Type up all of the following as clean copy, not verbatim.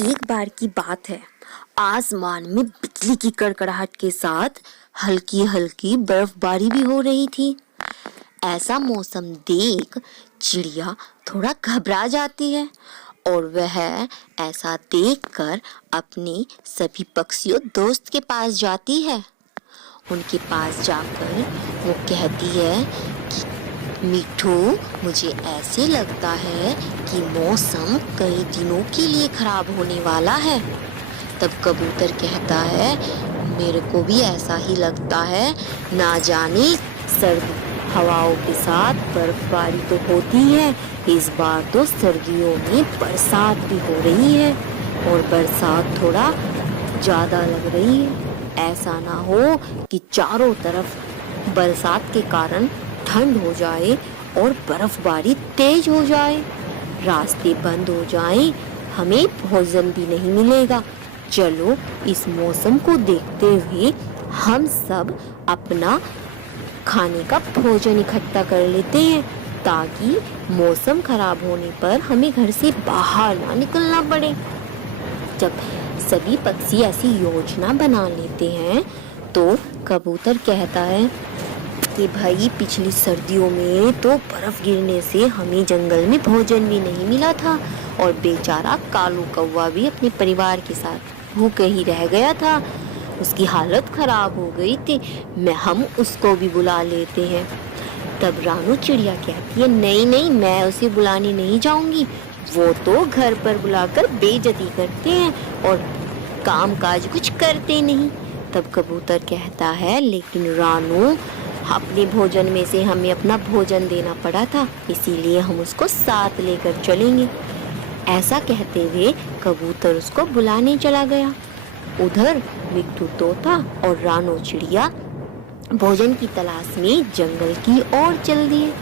एक बार की बात है। आसमान में बिजली की कड़कड़ाहट के साथ हल्की हल्की बर्फबारी भी हो रही थी। ऐसा मौसम देख चिड़िया थोड़ा घबरा जाती है और वह ऐसा देखकर अपने सभी पक्षियों दोस्त के पास जाती है। उनके पास जाकर वो कहती है कि मिठू, मुझे ऐसे लगता है कि मौसम कई दिनों के लिए खराब होने वाला है। तब कबूतर कहता है, मेरे को भी ऐसा ही लगता है। ना जाने सर्द हवाओं के साथ बर्फबारी तो होती है, इस बार तो सर्दियों में बरसात भी हो रही है और बरसात थोड़ा ज़्यादा लग रही है। ऐसा ना हो कि चारों तरफ बरसात के कारण ठंड हो जाए और बर्फबारी तेज हो जाए, रास्ते बंद हो जाएं, हमें भोजन भी नहीं मिलेगा। चलो इस मौसम को देखते हुए हम सब अपना खाने का भोजन इकट्ठा कर लेते हैं ताकि मौसम खराब होने पर हमें घर से बाहर ना निकलना पड़े। जब सभी पक्षी ऐसी योजना बना लेते हैं तो कबूतर कहता है कि भाई, पिछली सर्दियों में तो बर्फ गिरने से हमें जंगल में भोजन भी नहीं मिला था और बेचारा कालू कौवा भी अपने परिवार के साथ भूखे ही रह गया था। उसकी हालत खराब हो गई थी। हम उसको भी बुला लेते हैं। तब रानू चिड़िया कहती है, नहीं नहीं, मैं उसे बुलाने नहीं जाऊंगी। वो तो घर पर बुलाकर बेइज्जती करते हैं और काम काज कुछ करते नहीं। तब कबूतर कहता है, लेकिन रानू, अपने भोजन में से हमें अपना भोजन देना पड़ा था, इसीलिए हम उसको साथ लेकर चलेंगे। ऐसा कहते हुए कबूतर उसको बुलाने चला गया। उधर मिट्ठू तोता और रानू चिड़िया भोजन की तलाश में जंगल की ओर चल दिए।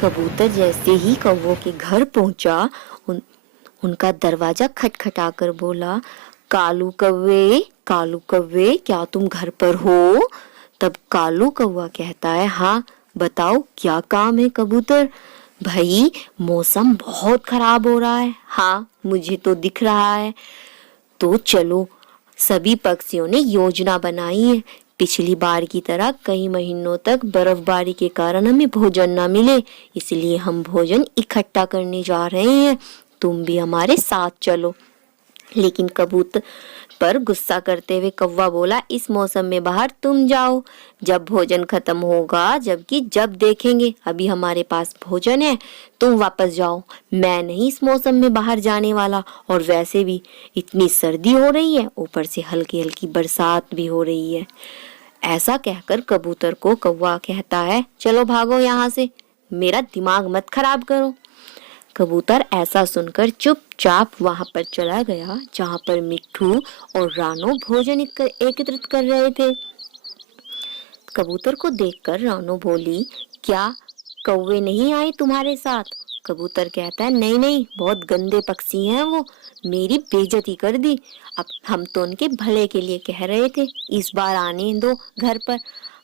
कबूतर जैसे ही कौवों के घर पहुंचा, उनका दरवाजा खटखटाकर बोला, कालू कौवे, क्या तुम घर पर हो? तब कालू कौवा कहता है, हाँ बताओ, क्या काम है कबूतर भाई? मौसम बहुत खराब हो रहा है। हाँ, मुझे तो दिख रहा है। तो चलो, सभी पक्षियों ने योजना बनाई है। पिछली बार की तरह कई महीनों तक बर्फबारी के कारण हमें भोजन ना मिले, इसलिए हम भोजन इकट्ठा करने जा रहे हैं। तुम भी हमारे साथ चलो। लेकिन कबूतर पर गुस्सा करते हुए कौवा बोला, इस मौसम में बाहर तुम जाओ, जब भोजन खत्म होगा, जबकि जब देखेंगे। अभी हमारे पास भोजन है, तुम वापस जाओ। मैं नहीं इस मौसम में बाहर जाने वाला, और वैसे भी इतनी सर्दी हो रही है, ऊपर से हल्की हल्की बरसात भी हो रही है। ऐसा कहकर कबूतर को कौवा कहता है, चलो भागो यहाँ से, मेरा दिमाग मत खराब करो। कबूतर ऐसा सुनकर चुपचाप वहां पर चला गया जहां पर मिट्ठू और रानू भोजन एकत्रित कर रहे थे। कबूतर को देखकर रानू बोली, क्या कौवे नहीं आए तुम्हारे साथ? कबूतर कहता है, नहीं नहीं, बहुत गंदे पक्षी हैं वो, मेरी बेइज्जती कर दी। अब हम तो उनके भले के लिए कह रहे थे, इस बार आने दो घर पर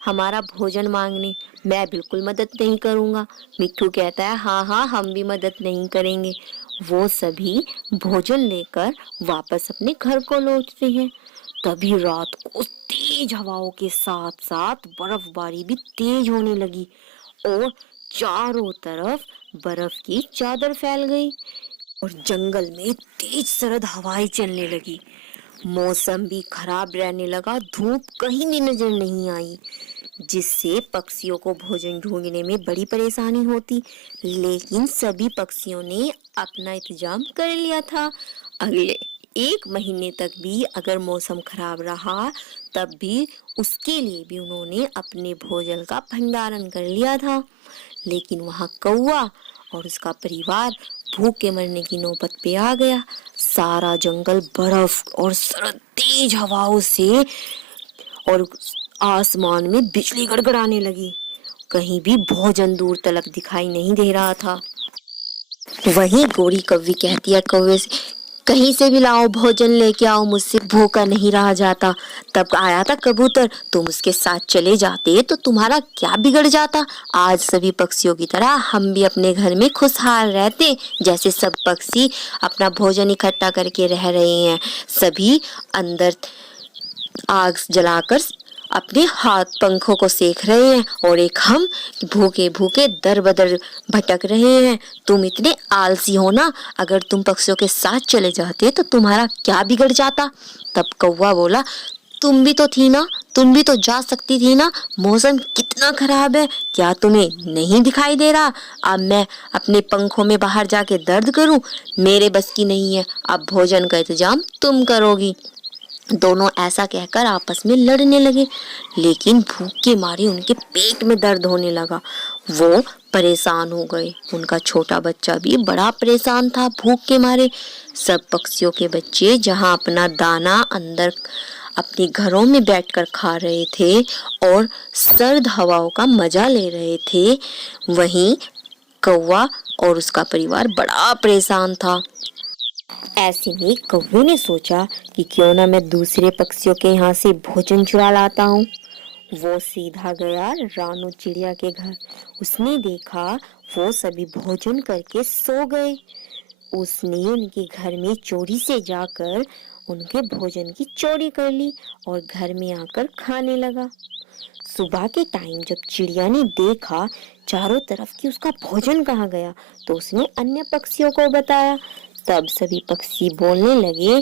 हमारा भोजन मांगने। मैं बिल्कुल मदद नहीं करूंगा। मिट्ठू कहता है, हाँ हाँ, हम भी मदद नहीं करेंगे। वो सभी भोजन लेकर वापस अपने घर को लौटते हैं। तभी रात को तेज हवाओं के साथ साथ बर्फबारी भी तेज होने लगी और चारों तरफ बर्फ की चादर फैल गई और जंगल में तेज सर्द हवाएं चलने लगी। मौसम भी खराब रहने लगा, धूप कहीं भी नजर नहीं आई, जिससे पक्षियों को भोजन ढूंढने में बड़ी परेशानी होती। लेकिन सभी पक्षियों ने अपना इंतजाम कर लिया था। अगले 1 महीने तक भी अगर मौसम खराब रहा, तब भी उसके लिए भी उन्होंने अपने भोजन का भंडारण कर लिया था। लेकिन वहाँ कौवा और उसका परिवार भूखे मरने की नौबत पे आ गया। सारा जंगल बर्फ और सर्द तेज हवाओं से और आसमान में बिजली गड़गड़ाने लगी। कहीं भी भोजन दूर तलक दिखाई नहीं दे रहा था। वहीं गोरी कौवी कहती है कौवे से, कहीं से भी लाओ, भोजन लेके आओ, मुझसे भूखा नहीं रहा जाता। तब आया था कबूतर, तुम उसके साथ चले जाते तो तुम्हारा क्या बिगड़ जाता। आज सभी पक्षियों की तरह हम भी अपने घर में खुशहाल रहते, जैसे सब पक्षी अपना भोजन इकट्ठा करके रह रहे हैं। सभी अंदर आग जलाकर अपने हाथ पंखों को सेक रहे हैं और एक हम भूखे भूखे दर बदर भटक रहे हैं। तुम इतने आलसी हो ना, अगर तुम पक्षियों के साथ चले जाते तो तुम्हारा क्या बिगड़ जाता। तब कौवा बोला, तुम भी तो थी ना, तुम भी तो जा सकती थी ना। मौसम कितना खराब है, क्या तुम्हें नहीं दिखाई दे रहा। अब मैं अपने पंखों में बाहर जाके दर्द करूं, मेरे बस की नहीं है। अब भोजन का इंतजाम तुम करोगी। दोनों ऐसा कहकर आपस में लड़ने लगे, लेकिन भूख के मारे उनके पेट में दर्द होने लगा। वो परेशान हो गए। उनका छोटा बच्चा भी बड़ा परेशान था भूख के मारे। सब पक्षियों के बच्चे जहां अपना दाना अंदर अपने घरों में बैठकर खा रहे थे और सर्द हवाओं का मजा ले रहे थे, वहीं कौवा और उसका परिवार बड़ा परेशान था। ऐसे में कौवे ने सोचा कि क्यों ना मैं दूसरे पक्षियों के यहाँ से भोजन चुरा लाता हूँ। वो सीधा गया रानू चिड़िया के घर। उसने देखा वो सभी भोजन करके सो गए। उसने उनके घर में चोरी से जाकर उनके भोजन की चोरी कर ली और घर में आकर खाने लगा। सुबह के टाइम जब चिड़िया ने देखा चारों तरफ कि उसका भोजन कहाँ गया, तो उसने अन्य पक्षियों को बताया। तब सभी पक्षी बोलने लगे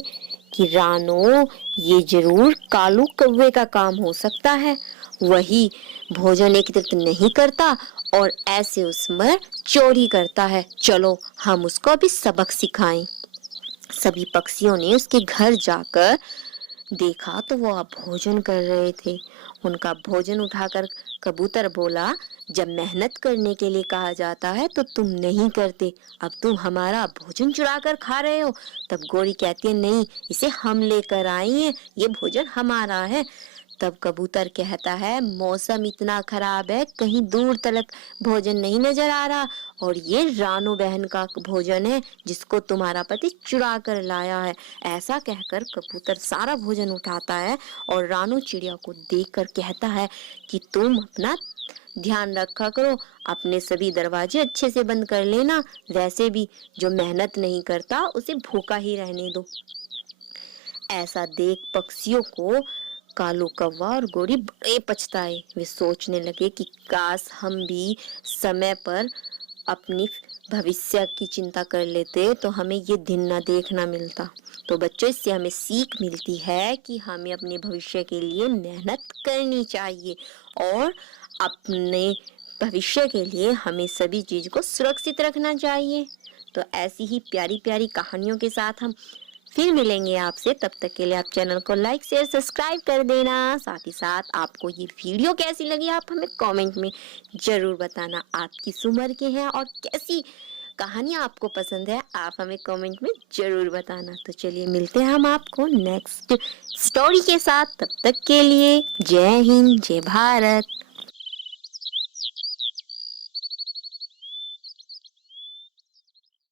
कि रानो, ये जरूर कालू कौवे का काम हो सकता है। वही भोजन एकत्रित नहीं करता और ऐसे उसमें चोरी करता है। चलो हम उसको अभी सबक सिखाएं। सभी पक्षियों ने उसके घर जाकर देखा तो वो अब भोजन कर रहे थे। उनका भोजन उठाकर कबूतर बोला, जब मेहनत करने के लिए कहा जाता है तो तुम नहीं करते, अब तुम हमारा भोजन चुरा कर खा रहे हो। तब गोरी कहती है, नहीं, इसे हम लेकर आई हैं, ये भोजन हमारा है। तब कबूतर कहता है, मौसम इतना खराब है, कहीं दूर तक भोजन नहीं नजर आ रहा, और ये रानू बहन का भोजन है जिसको तुम्हारा पति चुरा कर लाया है। ऐसा कहकर कबूतर सारा भोजन उठाता है और रानू चिड़िया को देखकर कहता है कि तुम अपना ध्यान रखा करो, अपने सभी दरवाजे अच्छे से बंद कर लेना। वैसे भी जो मेहनत नहीं करता उसे भूखा ही रहने दो। ऐसा देख पक्षियों को कालू कौवा और गोरी बड़े पछताए। वे सोचने लगे कि काश हम भी समय पर अपनी भविष्य की चिंता कर लेते तो हमें ये दिन न देखना मिलता। तो बच्चों, इससे हमें सीख मिलती है कि हमें अपने भविष्य के लिए मेहनत करनी चाहिए और अपने भविष्य के लिए हमें सभी चीज को सुरक्षित रखना चाहिए। तो ऐसी ही प्यारी प्यारी कहानियों के साथ हम फिर मिलेंगे आपसे। तब तक के लिए आप चैनल को लाइक शेयर सब्सक्राइब कर देना। साथ ही साथ आपको ये वीडियो कैसी लगी आप हमें कमेंट में जरूर बताना। आप किस उम्र के हैं और कैसी कहानियाँ आपको पसंद है, आप हमें कमेंट में जरूर बताना। तो चलिए मिलते हैं हम आपको नेक्स्ट स्टोरी के साथ। तब तक के लिए जय हिंद, जय भारत।